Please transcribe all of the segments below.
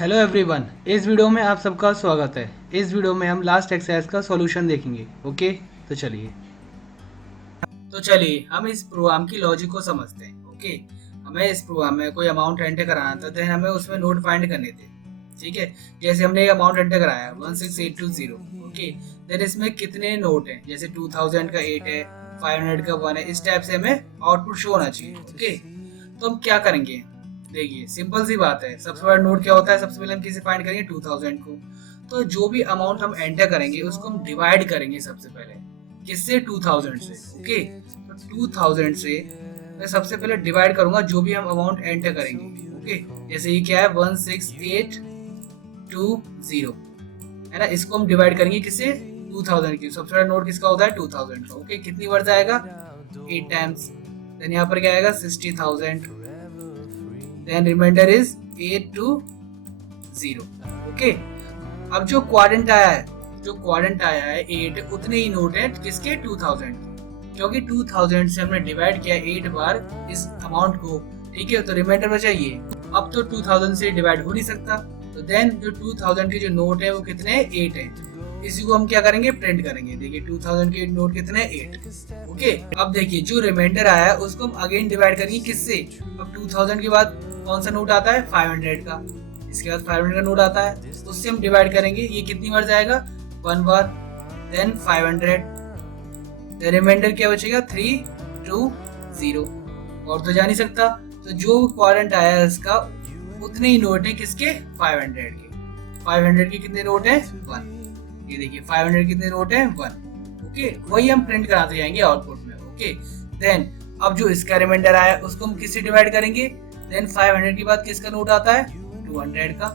Hello everyone, इस video में आप सबका स्वागत है। इस वीडियो में हम लास्ट एक्सरसाइज का सॉल्यूशन देखेंगे। ओके, तो चलिए हम इस प्रोग्राम की लॉजिक को समझते हैं। ओके, हमें इस प्रोग्राम में कोई अमाउंट एंटर कराना था, देन हमें उसमें नोट फाइंड करने थे। ठीक है, जैसे हमने एक अमाउंट एंटर कराया 16820। ओके, देन इसमें कितने नोट हैं, जैसे 2000 का 8 है, 500 का 1 है। इस टाइप से हमें आउटपुट शो होना चाहिए। ओके, तो हम क्या करेंगे, देखिए सिंपल सी बात है। सबसे बड़ा नोट क्या होता है, सबसे पहले हम किसे फाइंड करेंगे, 2000 को। तो जो भी अमाउंट हम एंटर करेंगे उसको हम डिवाइड करेंगे सबसे पहले, किससे, 2000 से। ओके, तो 2000 से मैं सबसे पहले डिवाइड करूंगा जो भी हम अमाउंट एंटर करेंगे। ओके, जैसे ये क्या है, 16820 है ना, इसको हम डिवाइड करेंगे किससे, 2000 की। सबसे बड़ा नोट किसका होता है, 2000 का। ओके, कितनी बार जाएगा, 8 टाइम्स। देन यहाँ पर क्या आएगा, 60,000। Then reminder is 820। ओके, अब जो क्वाड्रेंट आया है 8, उतने ही नोट है किसके, 2000 के, क्योंकि 2000 से हमने डिवाइड किया 8 बार इस अमाउंट को। ठीक है, तो रिमाइंडर बचा ये। अब तो 2000 से डिवाइड हो नहीं सकता, तो देन जो 2000 के जो नोट है वो कितने हैं, 8 है। इसी को हम क्या करेंगे, प्रिंट करेंगे। देखिए 2000 के नोट कितने, 8। ओके, अब देखिए जो रिमाइंडर आया है उसको हम अगेन डिवाइड करेंगे किससे। अब 2000 के बाद कौन सा नोट आता है, 500 का। इसके बाद 500 का नोट आता है, उससे हम डिवाइड करेंगे। ये कितनी बार जाएगा, 1 बार। देन 500, रिमाइंडर क्या बचेगा, 320। और तो जा नहीं सकता, तो जो क्वाड्रेंट आया है इसका उतने ही नोट है किसके, 500 के। 500 के कितने नोट है, 1। ये देखिए 500 कितने नोट है, 1। ओके, वही हम प्रिंट कराते जाएंगे आउटपुट में। ओके, देन अब जो इसका रिमाइंडर आया उसको हम किससे डिवाइड करेंगे। देन 500 के बाद किसका नोट आता है, 200 का।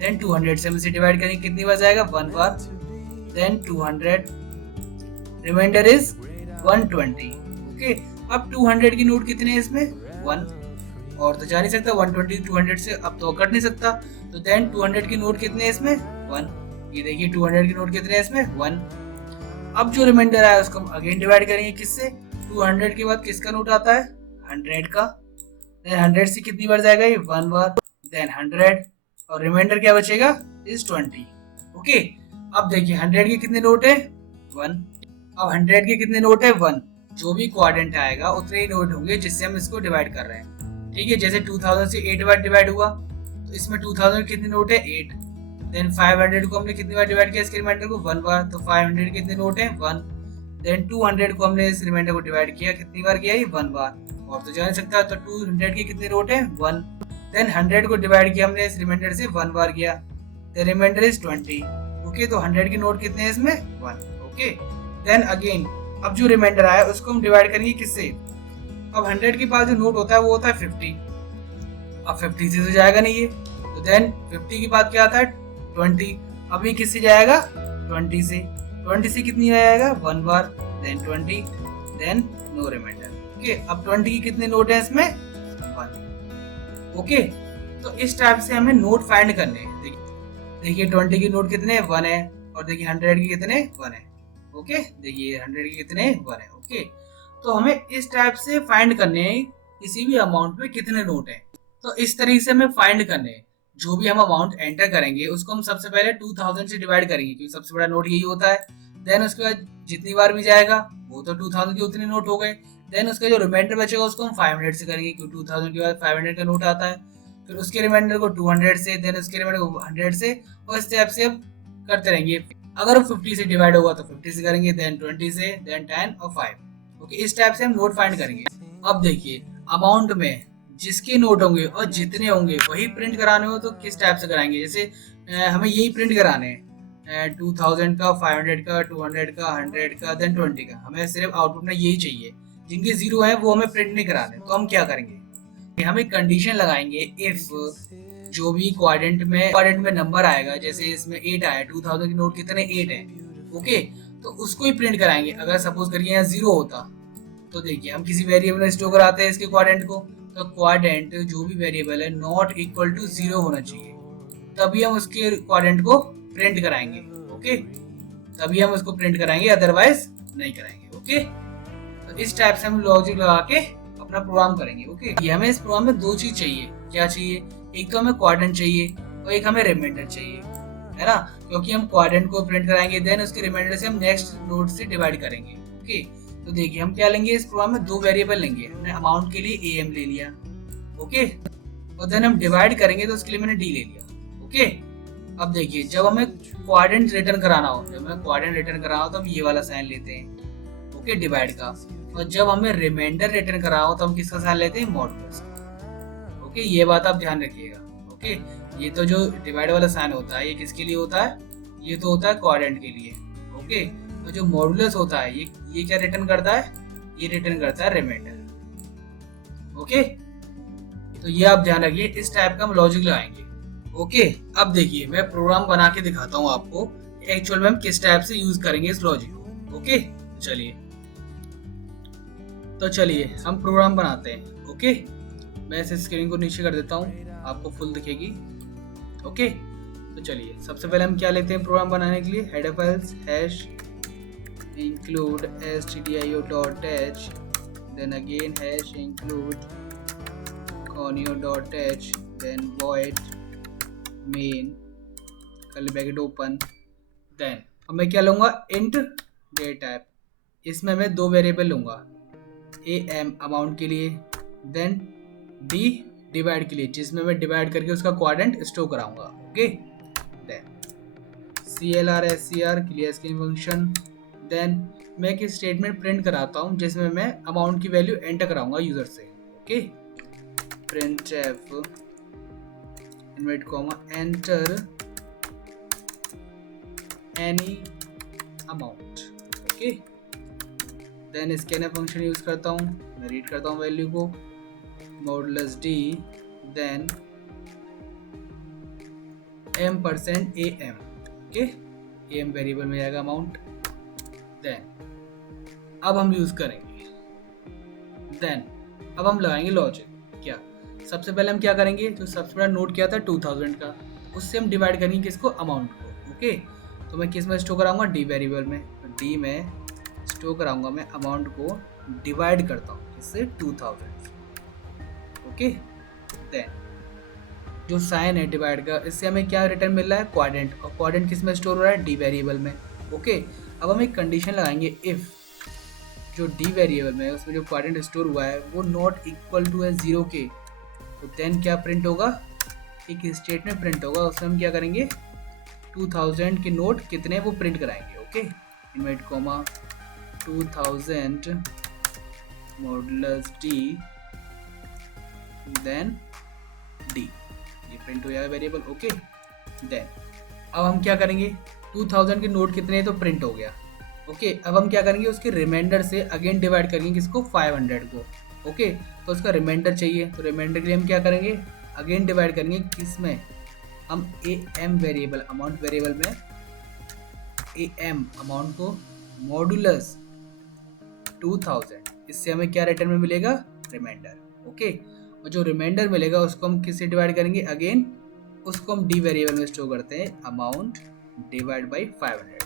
देन 200 से हम इसे डिवाइड करेंगे, कितनी बार जाएगा, 1 बार। Then 200, remainder is 120। ओके, अब 200 की नोट कितने हैं इसमें, 1। और तो जा नहीं सकता, 120 200 से अब तो कट नहीं सकता, तो देन 200 की नोट कितने हैं इसमें, 1। ये देखिए 200 की नोट कितने हैं इसमें, 1। अब जो रिमाइंडर आया उसको हम अगेन डिवाइड करेंगे किससे, 200 के बाद किसका नोट आता है, 100 का। देन 100 से कितनी बार जाएगा, ये 1 बार। देन 100, और रिमाइंडर क्या बचेगा, इज 20। ओके, अब देखिए 100 के कितने नोट है, 1। अब 100 के कितने नोट है, 1। जो भी क्वाड्रेंट आएगा उतने ही नोट होंगे जिससे हम इसको डिवाइड कर रहे हैं। ठीक है, जैसे 2000 से 8 बार डिवाइड हुआ, तो इसमें 2000 कितने नोट है, 8। देन 500 को हमने कितनी बार डिवाइड किया, इसके रिमाइंडर को 1 बार, तो 500 कितने नोट है, 1। देन 200 को हमने इस रिमाइंडर को डिवाइड किया, कितनी बार किया, ये 1 बार। और तो जा नहीं सकता, तो 200 के कितने नोट है, 1। देन 100 को डिवाइड किया हमने इस रिमाइंडर से, 1 बार किया। The remainder is 20। ओके, तो 100 के नोट कितने हैं इसमें, 1। ओके, देन अगेन अब जो रिमाइंडर आया उसको हम डिवाइड करेंगे किससे। अब 100 के पास जो नोट होता है वो होता है 50। अब 50 से तो जाएगा नहीं ये, तो देन 50 के बाद क्या आता है, 20। अब ये किससे जाएगा, 20 से। 20 से कितनी आएगा, 1 बार। Then 20, then no remainder. Okay, अब 20 के कितने नोट है इसमें, 1। ओके, तो इस टाइप से हमें नोट फाइंड करने हैं। देखिए 20 के नोट कितने, 1 है। और देखिए 100 के कितने, 1 है। ओके, देखिए 100 के कितने, 1 है। ओके, तो हमें इस टाइप से फाइंड करने हैं किसी भी अमाउंट में कितने नोट है। तो इस तरीके से हमें फाइंड करने हैं। जो भी हम अमाउंट एंटर करेंगे उसको हम सबसे पहले 2000 से डिवाइड करेंगे, क्योंकि सबसे बड़ा नोट यही होता है। देन उसके बाद जितनी बार भी जाएगा वो तो 2000 के उतने नोट हो गए। देन उसका जो रिमाइंडर बचेगा उसको हम 500 से करेंगे, क्योंकि 2000 के बाद 500 का नोट आता है। फिर उसके रिमाइंडर को 200 से, देन उसके रिमाइंडर को 100 से, और इस टाइप से हम करते रहेंगे। अगर वो 50 से डिवाइड होगा तो 50 से करेंगे, देन 20 से, देन 10 और 5। ओके, इस टाइप से हम नोट फाइंड करेंगे। अब देखिए अमाउंट में जिसके नोट होंगे और जितने होंगे वही प्रिंट कराने हो तो किस टाइप से कराएंगे। जैसे हमें यही प्रिंट कराने हैं, 2000 का, 500 का, 200 का, 100 का, देन 20 का। हमें सिर्फ आउटपुट में यही चाहिए। जिनके जीरो है वो हमें प्रिंट नहीं कराने, तो हम क्या करेंगे, हमें कंडीशन लगाएंगे। इफ जो भी क्वाड्रेंट में नंबर आएगा, जैसे इसमें 8 आया, 2000 के नोट कितने, 8 है। ओके, तो उसको ही प्रिंट कराएंगे। अगर सपोज करिए यहाँ 0 होता, तो देखिए हम किसी वेरिएबल में स्टोर कराते हैं इसके क्वाड्रेंट को, तो क्वाड्रेंट जो भी वेरिएबल है नॉट इक्वल टू 0 होना चाहिए, तभी हम उसके क्वाड्रेंट को प्रिंट कराएंगे। ओके, तभी हम उसको प्रिंट कराएंगे, अदरवाइज नहीं कराएंगे। ओके, तो इस टाइप से हम लॉजिक लगा के अपना प्रोग्राम करेंगे। ओके, ये हमें इस प्रोग्राम में दो चीज चाहिए। क्या चाहिए, एक तो हमें क्वाड्रेंट चाहिए, और एक हमें रिमाइंडर चाहिए, है ना, क्योंकि हम क्वाड्रेंट को प्रिंट कराएंगे, देन उसके रिमाइंडर से हम नेक्स्ट नोड से डिवाइड करेंगे। ओके, तो देखिए हम क्या लेंगे, इस प्रोग्राम में दो वेरिएबल लेंगे। हमने अमाउंट के लिए am ले लिया, ओके, और देन हम डिवाइड करेंगे तो उसके लिए मैंने d ले लिया। ओके, अब देखिए जब हमें क्वाड्रेंट रिटर्न कराना हो, जब हमें क्वाड्रेंट रिटर्न कराना हो तो हम ये वाला साइन लेते हैं, ओके, डिवाइड का, और जब हमें रिमाइंडर रिटर्न कराना हो तो हम किसका साइन लेते हैं, मॉडुलस। ओके, ये बात आप ध्यान रखिएगा। ओके, ये तो जो डिवाइड वाला साइन होता है ये किसके लिए होता है, ये तो होता है क्वाड्रेंट के लिए। ओके, तो जो मॉडुलस होता है ये क्या रिटर्न करता है, ये रिटर्न करता है रिमाइंडर। ओके, तो ये आप ध्यान रखिए, इस टाइप का हम लॉजिक लगाएंगे। ओके, अब देखिए मैं प्रोग्राम बना के दिखाता हूँ आपको एक्चुअल में हम किस टाइप से यूज करेंगे इस लॉजिक को। ओके, चलिए हम प्रोग्राम बनाते हैं। ओके, मैं इस स्क्रीन को नीचे कर देता हूँ, आपको फुल दिखेगी। ओके, तो चलिए सबसे पहले हम क्या लेते हैं प्रोग्राम बनाने के लिए, header files hash include stdio.h, then again hash include conio.h, then void main curly bracket open, then अब मैं क्या लूँगा, int date type, इसमें मैं दो वेरिएबल लूँगा, am अमाउंट के लिए, देन d डिवाइड के लिए, जिसमें मैं डिवाइड करके उसका क्वाड्रेंट स्टोर कराऊंगा। Okay, then clr scr clear screen function, then मैं एक स्टेटमेंट प्रिंट कराता हूँ जिसमें मैं अमाउंट की वैल्यू एंटर कराऊंगा यूजर से। Okay, printf invert comma enter any amount. Okay, then scanner function use करता हूँ, मैं रीड करता हूँ वैल्यू को, modulus d, then m%am। Okay, am variable में जाएगा अमाउंट, देन अब हम यूज करेंगे, देन अब हम लगाएंगे लॉजिक। क्या, सबसे पहले हम क्या करेंगे, जो सबसे बड़ा नोट किया था 2000 का, उससे हम डिवाइड करेंगे किसको, अमाउंट को। ओके, तो मैं किस में स्टोर कराऊंगा, डी वेरिएबल में, तो डी में स्टोर कराऊंगा मैं अमाउंट को, डिवाइड करता हूँ किससे, 2000। ओके, देन जो साइन है डिवाइड का, इससे हमें क्या रिटर्न मिल रहा है, क्वाड्रेंट, और क्वाड्रेंट किस में स्टोर हो रहा है, डी वेरिएबल में। ओके, अब हम एक कंडीशन लगाएंगे, इफ जो डी वेरिएबल में उसमें जो क्वाड्रेंट स्टोर हुआ है वो नॉट इक्वल टू है 0 के, तो देन क्या प्रिंट होगा, एक स्टेटमेंट प्रिंट होगा, उसमें हम क्या करेंगे, 2000 के नोट कितने वो प्रिंट कराएंगे। Okay, invert comma 2000 modulus D, then D, ये प्रिंट हो जाएगा वेरिएबल। ओके, देन अब हम क्या करेंगे, 2000 के नोट कितने हैं तो प्रिंट हो गया। ओके, अब हम क्या करेंगे, उसके रिमाइंडर से अगेन डिवाइड करेंगे किसको, 500 को। ओके, तो उसका रिमाइंडर चाहिए, तो रिमाइंडर के लिए हम क्या करेंगे, अगेन डिवाइड करेंगे किसमें, हम am वेरिएबल अमाउंट वेरिएबल में am अमाउंट को मॉडुलस 2000, इससे हमें क्या रिटर्न में मिलेगा, रिमाइंडर। ओके, और जो रिमाइंडर मिलेगा उसको हम किससे डिवाइड करेंगे, अगेन उसको हम डी वेरिएबल में स्टोर करते हैं, अमाउंट डिवाइड बाई 500,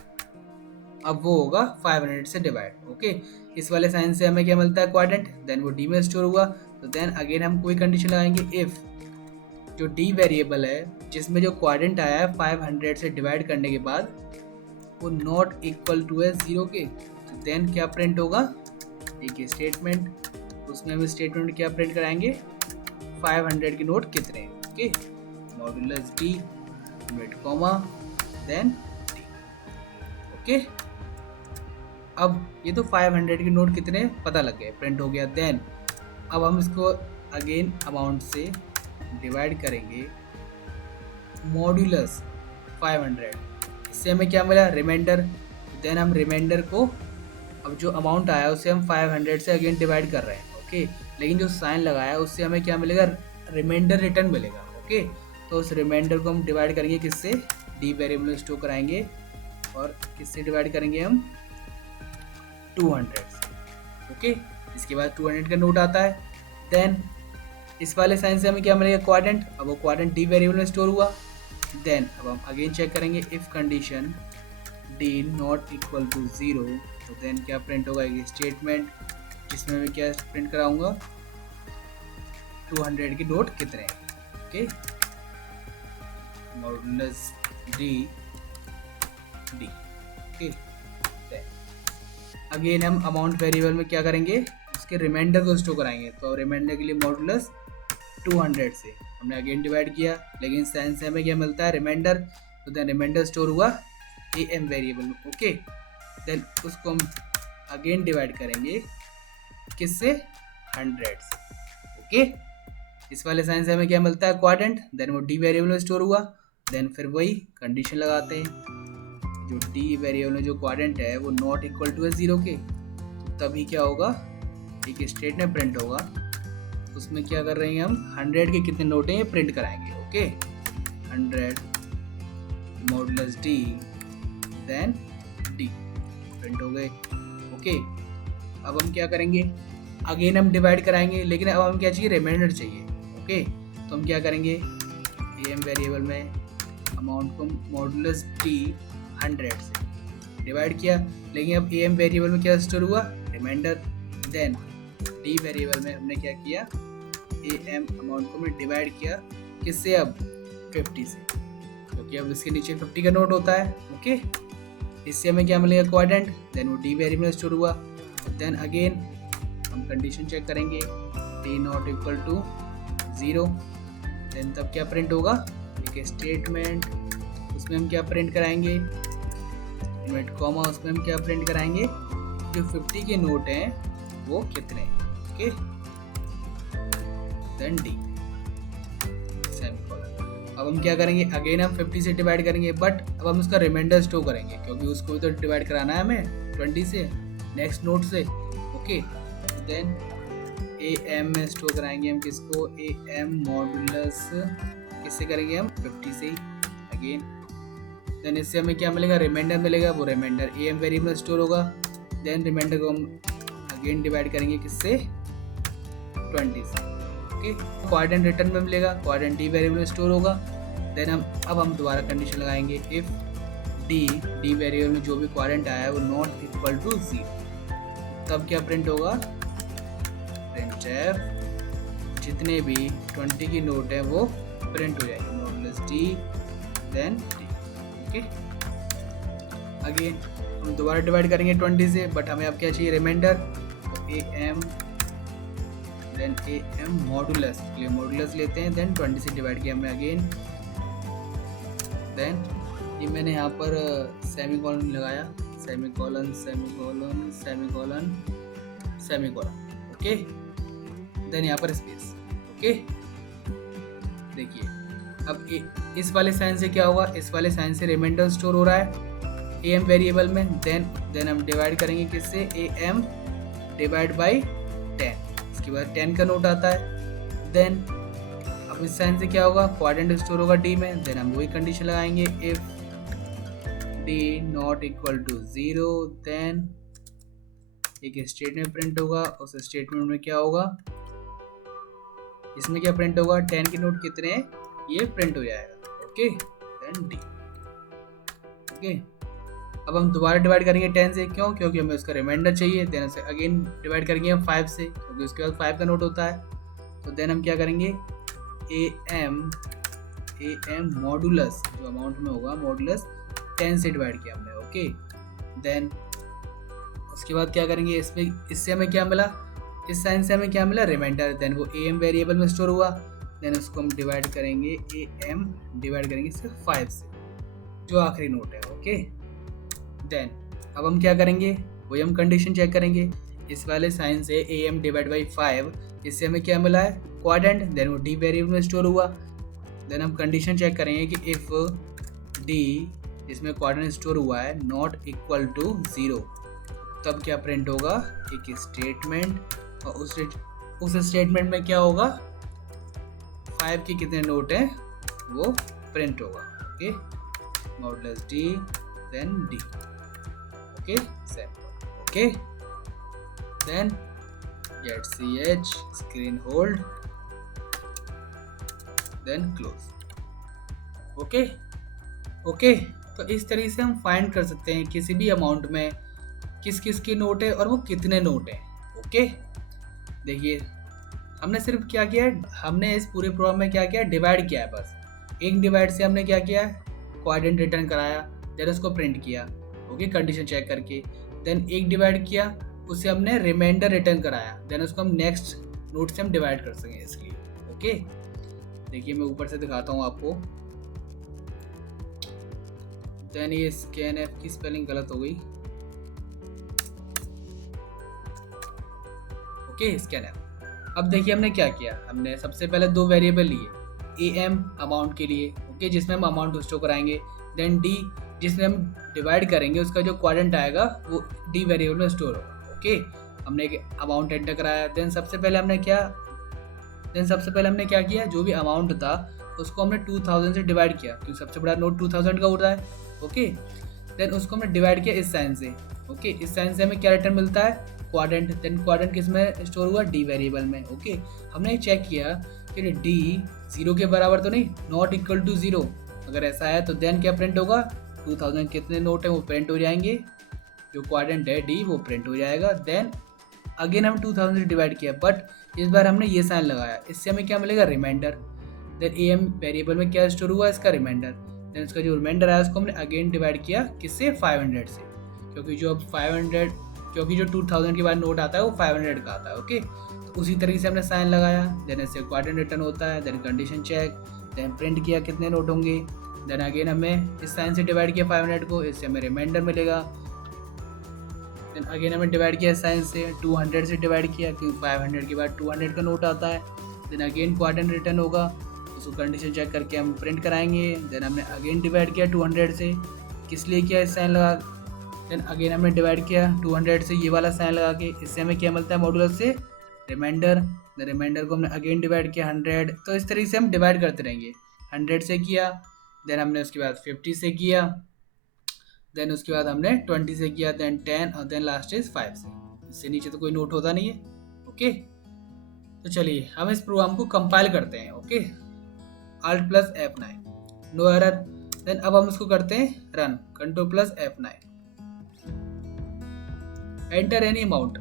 अब वो होगा 500 से डिवाइड। ओके, इस वाले साइन से हमें क्या मिलता है, क्वाड्रेंट, देन वो डी में स्टोर हुआ, तो देन अगेन हम कोई कंडीशन लगाएंगे, इफ जो डी वेरिएबल है जिसमें जो क्वाड्रेंट आया है 500 से डिवाइड करने के बाद वो नॉट इक्वल टू है 0 के, तो देन क्या प्रिंट होगा, एक स्टेटमेंट, उसमें हम स्टेटमेंट क्या प्रिंट कराएंगे, 500 के नोट कितने हैं। Okay, modulus D invert comma then D. Okay, अब ये तो 500 के नोट कितने पता लग गए, प्रिंट हो गया। देन अब हम इसको अगेन अमाउंट से डिवाइड करेंगे मॉड्यूलस 500, इससे हमें क्या मिला, रिमाइंडर। देन हम रिमाइंडर को, अब जो अमाउंट आया उसे हम 500 से अगेन डिवाइड कर रहे हैं। ओके, लेकिन जो साइन लगाया उससे हमें क्या मिलेगा, रिमाइंडर रिटर्न मिलेगा। ओके, तो उस रिमाइंडर को हम डिवाइड करेंगे किससे, डी वेरिएबल में स्टोर कराएंगे, और किससे डिवाइड करेंगे हम, 200 से। ओके, इसके बाद 200 का नोट आता है, देन इस वाले साइन से हमें क्या मिलेगा, क्वाड्रेंट, अब वो क्वाड्रेंट डी वेरिएबल में स्टोर हुआ। देन अब हम अगेन चेक करेंगे, if condition D not equal to 0, तो देन क्या प्रिंट होगा, एक स्टेटमेंट जिसमें मैं क्या प्रिंट कराऊंगा, 200 के नोट कितने हैं। Okay, modulus D D. Okay, again हम अमाउंट वेरिएबल में क्या करेंगे, उसके रिमाइंडर को स्टोर कराएंगे। तो रिमाइंडर के लिए मॉडुलस 200 से हमने अगेन डिवाइड किया, लेकिन साइन से हमें क्या मिलता है, रिमाइंडर। तो देन रिमाइंडर स्टोर हुआ am वेरिएबल में। ओके, देन उसको हम अगेन डिवाइड करेंगे किससे, 100 से। ओके, इस वाले साइन से हमें क्या मिलता है, क्वाड्रेंट। देन वो डी वेरिएबल में स्टोर हुआ। देन फिर वही कंडीशन लगाते हैं, जो डी वेरिएबल में जो क्वाड्रेंट है वो नॉट इक्वल टू है 0 के, तो तभी क्या होगा, एक स्टेटमेंट प्रिंट होगा। उसमें क्या कर रहे हैं हम, 100 के कितने नोट हैं ये प्रिंट कराएंगे। Okay, 100 modulus D then D print हो गए। ओके, अब हम क्या करेंगे, अगेन हम डिवाइड कराएंगे, लेकिन अब हम क्या चाहिए, रिमाइंडर चाहिए। ओके, तो हम क्या करेंगे, am वेरिएबल में अमाउंट को मॉडुलस डी 100 से डिवाइड किया, लेकिन अब am वेरिएबल में क्या स्टोर हुआ, रिमाइंडर। देन डी वेरिएबल में हमने क्या किया, am अमाउंट को हमने डिवाइड किया किससे, अब 50 से, क्योंकि अब इसके नीचे 50 का नोट होता है। ओके, इससे हमें क्या मिलेगा, क्वाड्रेंट। देन वो डी वेरिएबल में स्टोर हुआ। देन अगेन हम कंडीशन चेक करेंगे, D not equal to 0। Then तब क्या प्रिंट होगा, एक स्टेटमेंट, उसमें हम क्या प्रिंट कराएंगे, इनवर्ट कॉमा, उसमें हम क्या प्रिंट कराएंगे, जो 50 के नोट हैं वो कितने। Okay, then D semicolon. अब हम क्या करेंगे, अगेन हम 50 से डिवाइड करेंगे, बट अब हम उसका रिमाइंडर स्टोर करेंगे, क्योंकि उसको भी तो डिवाइड कराना है हमें 20 से नेक्स्ट नोट से। ओके, देन am में स्टोर कराएंगे हम किसको, am मॉडुलस किससे करेंगे हम, 50 से ही अगेन। देन इससे हमें क्या मिलेगा, रिमाइंडर मिलेगा, वो रिमाइंडर am वेरिएबल में स्टोर होगा। देन रिमाइंडर को हम अगेन डिवाइड करेंगे किससे, 20 से। ओके, क्वाड्रेंट रिटर्न में मिलेगा, क्वाड्रेंट डी वेरिएबल में स्टोर होगा। देन अब हम दोबारा कंडीशन लगाएंगे, इफ डी वेरिएबल में जो भी क्वाड्रेंट आया है वो नॉट इक्वल टू 0, तब क्या प्रिंट होगा, प्रिंटफ जितने भी 20 की नोट है वो प्रिंट हो जाएगी, modulus D then D. Okay, again हम दोबारा डिवाइड करेंगे 20 से, बट हमें अब क्या चाहिए, रिमाइंडर। तो am देन am मॉडुलस, लिए मॉडुलस लेते हैं, देन 20 से डिवाइड किया हमने अगेन। देन ये मैंने यहाँ पर सेमीकोलन लगाया, semicolon semicolon semicolon semicolon. Okay, then यहाँ पर स्पेस। ओके, देखिए अब इस वाले साइन से क्या होगा, इस वाले साइन से रिमाइंडर स्टोर हो रहा है am वेरिएबल में। देन हम डिवाइड करेंगे किससे, am डिवाइड बाई 10, इसके बाद 10 का नोट आता है। देन अब इस साइन से क्या होगा, क्वाड्रेंट स्टोर होगा डी में। देन हम वही कंडीशन लगाएंगे, if D not equal to 0, then एक स्टेटमेंट प्रिंट होगा। उस स्टेटमेंट में क्या होगा, इसमें क्या प्रिंट होगा, 10 के नोट कितने हैं ये प्रिंट हो जाएगा। Okay, then D. ओके, अब हम दोबारा डिवाइड करेंगे 10 से, क्यों, क्योंकि हमें उसका रिमाइंडर चाहिए। देन उसे अगेन डिवाइड करेंगे हम 5 से, क्योंकि उसके बाद 5 का नोट होता है। तो देन हम क्या करेंगे, am मॉडुलस जो अमाउंट में होगा, मॉडुलस 10 से डिवाइड किया हमने। ओके, देन उसके बाद क्या करेंगे, इससे हमें क्या मिला, इस साइन से हमें क्या मिला, रिमाइंडर। देन वो am वेरिएबल में स्टोर हुआ। देन उसको हम डिवाइड करेंगे, am डिवाइड करेंगे सिर्फ 5 से, जो आखिरी नोट है। ओके, देन अब हम क्या करेंगे, वही हम कंडीशन चेक करेंगे, इस वाले साइन से am डिवाइड बाई 5, इससे हमें क्या मिला है, क्वाड्रेंट। देन वो डी वेरिएबल में स्टोर हुआ। देन हम कंडीशन चेक करेंगे कि इफ डी इसमें क्वाड्रेंट स्टोर हुआ है नॉट इक्वल टू 0, तब क्या प्रिंट होगा, एक स्टेटमेंट, और उस स्टेटमेंट में क्या होगा, 5 के कितने नोट हैं वो प्रिंट होगा। Okay, modulus D then D. Okay, same. Okay, then get ch screen hold, then close. Okay, okay, तो इस तरीके से हम फाइंड कर सकते हैं किसी भी अमाउंट में किस किस की नोट है और वो कितने नोट हैं। ओके, देखिए हमने सिर्फ क्या किया है, हमने इस पूरे प्रॉब्लम में क्या किया, डिवाइड किया है बस। एक डिवाइड से हमने क्या किया, क्वाड्रेंट रिटर्न कराया, देन उसको प्रिंट किया, ओके, कंडीशन चेक करके। देन एक डिवाइड किया, उससे हमने रिमाइंडर रिटर्न कराया, देन उसको हम नेक्स्ट नोट से हम डिवाइड कर सकें इसलिए, ओके। देखिए मैं ऊपर से दिखाता हूँ आपको। देन ये स्कैनफ की स्पेलिंग गलत हो गई, ओके, स्कैनफ। अब देखिए हमने क्या किया, हमने सबसे पहले दो वेरिएबल लिए, एम अमाउंट के लिए, ओके, जिसमें हम अमाउंट स्टोर कराएंगे, देन डी जिसमें हम डिवाइड करेंगे, उसका जो क्वाड्रेंट आएगा वो डी वेरिएबल में स्टोर होगा, ओके। हमने एक अमाउंट एंटर कराया, देन सबसे पहले हमने क्या किया, जो भी अमाउंट था उसको हमने 2000 से डिवाइड किया, क्योंकि सबसे बड़ा नोट 2000 का होता है, ओके। देन उसको हमने डिवाइड किया इस साइन से, ओके, इस साइन से हमें क्या रिटर्न मिलता है, क्वाड्रेंट। देन क्वाड्रेंट किस में स्टोर हुआ, डी वेरिएबल में, ओके। हमने चेक किया कि डी 0 के बराबर तो नहीं, नॉट इक्वल टू 0, अगर ऐसा है तो देन क्या प्रिंट होगा, 2000 कितने नोट हैं वो प्रिंट हो जाएंगे, जो क्वाड्रेंट है डी वो प्रिंट हो जाएगा। देन अगेन हम 2000 से डिवाइड किया, बट इस बार हमने ये साइन लगाया, इससे हमें क्या मिलेगा, रिमाइंडर। देन एम वेरिएबल में क्या स्टोर हुआ, इसका रिमाइंडर। देन इसका जो रिमाइंडर आया उसको हमने अगेन डिवाइड किया, किससे, 500 से, क्योंकि जो 2000 के बाद नोट आता है वो 500 का आता है, ओके। तो उसी तरीके से हमने साइन लगाया, देन इससे क्वाड्रेंट रिटर्न होता है, then condition check, then print किया कितने नोट होंगे, देन अगेन हमें इस साइन से डिवाइड किया 500 को, इससे हमें रिमाइंडर मिलेगा। देन अगेन हमें डिवाइड किया साइन से, 200 से डिवाइड किया, क्योंकि 500 के बाद 200 का नोट आता है। देन अगेन क्वाड्रेंट रिटर्न होगा, उसको कंडीशन चेक करके हम प्रिंट कराएंगे। देन हमने अगेन डिवाइड किया 200 से, किस लिए किया, इस साइन लगा। देन अगेन हमने डिवाइड किया 200 से, ये वाला साइन लगा के, इससे हमें क्या मिलता है, मॉडुलस से रिमाइंडर। द रिमाइंडर को हमने अगेन डिवाइड किया 100, तो इस तरीके से हम डिवाइड करते रहेंगे। 100 से किया, देन हमने उसके बाद 50 से किया, देन उसके बाद हमने 20 से किया, देन 10 और देन लास्ट इज 5 से। इससे नीचे तो कोई नोट होता नहीं है, ओके। तो चलिए हम इस प्रोग्राम को कंपाइल करते हैं, okay, Alt plus F9, no error. Then अब हम इसको करते हैं run, Ctrl plus F9, enter any amount.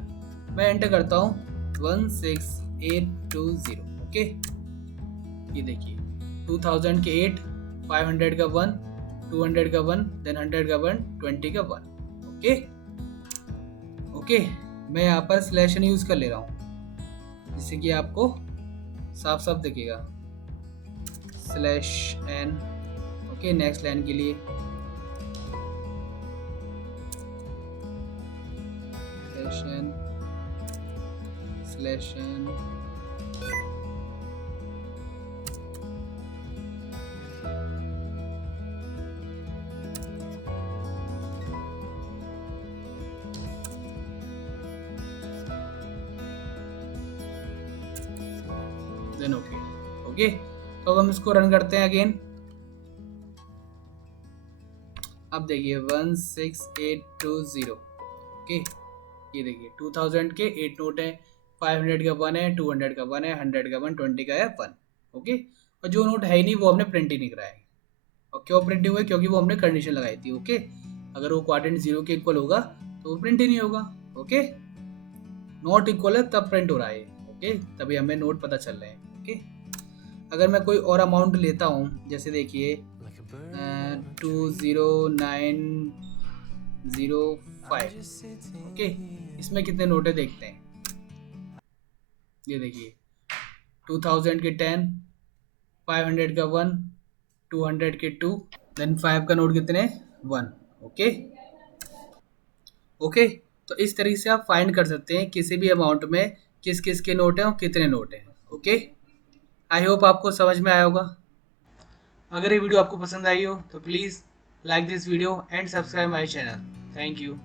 मैं एंटर करता हूँ 16820, ओके। ये देखिए 2000 के 8, 500 का 1, 200 का 1, देन 100 का 1, 20 का 1, ओके। मैं यहाँ पर स्लैश एन यूज कर ले रहा हूँ, जिससे कि आपको साफ साफ दिखेगा, slash N, okay. Next line के लिए स्लैश एन, देन ओके। तो अब हम इसको रन करते हैं अगेन। अब देखिए 16820, ओके। ये देखिए 2000 के 8 नोट है, 500 का 1 है, 200 का 1 है, 100 का 1, 20 का है 1, ओके। और जो नोट है ही नहीं वो हमने प्रिंट ही नहीं कराया है। और क्यों प्रिंट नहीं हुआ, क्योंकि वो हमने कंडीशन लगाई थी, ओके। अगर वो क्वाड्रेंट 0 के इक्वल होगा तो वो प्रिंट ही नहीं होगा, ओके। नॉट इक्वल है तब प्रिंट हो रहा है, ओके, तभी हमें नोट पता चल रहे हैं, ओके। अगर मैं कोई और अमाउंट लेता हूँ, जैसे देखिए 20905, ओके, इसमें कितने नोट है देखते हैं। ये देखिए 2000 के 10, 500 का 1, 200 के 2, देन 5 का नोट कितने, 1, ओके। तो इस तरीके से आप फाइंड कर सकते हैं किसी भी अमाउंट में किस किस के नोट हैं और कितने नोट हैं, ओके। आई होप आपको समझ में आया होगा। अगर ये वीडियो आपको पसंद आई हो तो please like this video and subscribe my channel. Thank you.